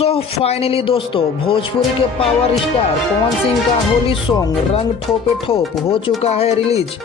Finally दोस्तों, भोजपुरी के power star Pawan Singh का होली सॉन्ग रंग ठोपे ठोप हो चुका है रिलीज।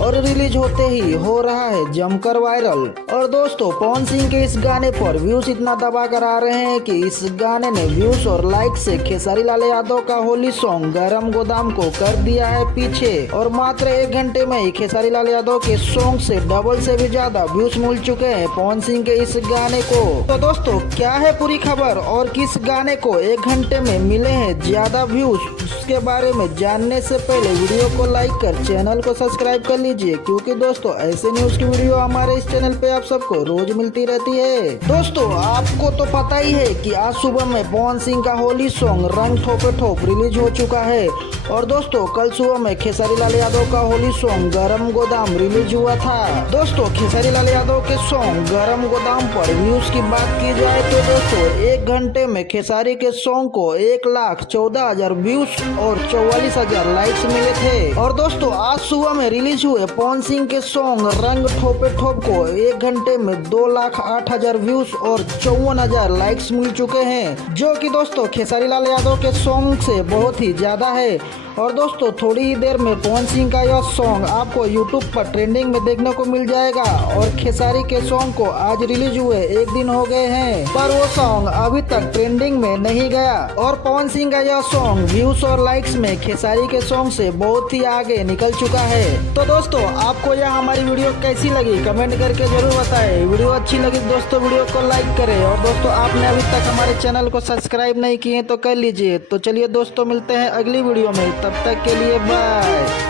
और रिलीज होते ही हो रहा है जमकर वायरल। और दोस्तों, पवन सिंह के इस गाने पर व्यूज इतना दबा कर आ रहे हैं कि इस गाने ने व्यूज और लाइक से खेसारी लाल यादव का होली सॉन्ग गरम गोदाम को कर दिया है पीछे। और मात्र 1 घंटे में ही खेसारी लाल यादव के सॉन्ग से डबल से भी ज्यादा व्यूज मिल चुके हैं पवन सिंह के इस गाने को। तो दोस्तों, क्या है पूरी खबर और किस गाने को 1 घंटे में मिले हैं ज्यादा व्यूज, उसके बारे में जानने से पहले वीडियो को लाइक कर चैनल को सब्सक्राइब कर लीजिए, क्योंकि दोस्तों ऐसे न्यूज की वीडियो हमारे इस चैनल पे आप सबको रोज मिलती रहती है। दोस्तों, आपको तो पता ही है कि आज सुबह में पवन सिंह का होली सॉन्ग रंग ठोपे ठोप रिलीज हो चुका है। और दोस्तों, कल सुबह में खेसारी लाल यादव का होली सॉन्ग गरम गोदाम रिलीज हुआ था। दोस्तों, खेसारी लाल यादव के सॉन्ग गरम गोदाम पर व्यूज की बात की जाए तो दोस्तों, 1 घंटे में खेसारी के सॉन्ग को 1,14,000 व्यूज और 44,000 लाइक्स मिले थे। और दोस्तों, आज सुबह में रिलीज हुए पवन सिंह के सॉन्ग रंग ठोपे ठोप को 1 घंटे में 2,08,000 व्यूज और 54,000 लाइक्स मिल चुके हैं, जो कि दोस्तों खेसारी लाल यादव के सॉन्ग से बहुत ही ज्यादा है। और दोस्तों, थोड़ी ही देर में पवन सिंह का यह सॉन्ग आपको यूट्यूब पर ट्रेंडिंग में देखने को मिल जाएगा। और खेसारी के सॉन्ग को आज रिलीज हुए 1 दिन हो गए हैं, पर वो सॉन्ग अभी तक ट्रेंडिंग में नहीं गया। और पवन सिंह का यह सॉन्ग व्यूज और लाइक्स में खेसारी के सॉन्ग से बहुत ही आगे निकल चुका है। तो दोस्तों, आपको यह हमारी वीडियो कैसी लगी कमेंट करके जरूर बताएं। वीडियो अच्छी लगी दोस्तों, वीडियो को लाइक करें। और दोस्तों, आपने अभी तक हमारे चैनल को सब्सक्राइब नहीं किए तो कर लीजिए। तो चलिए दोस्तों, मिलते हैं अगली वीडियो में, तब तक के लिए बाय।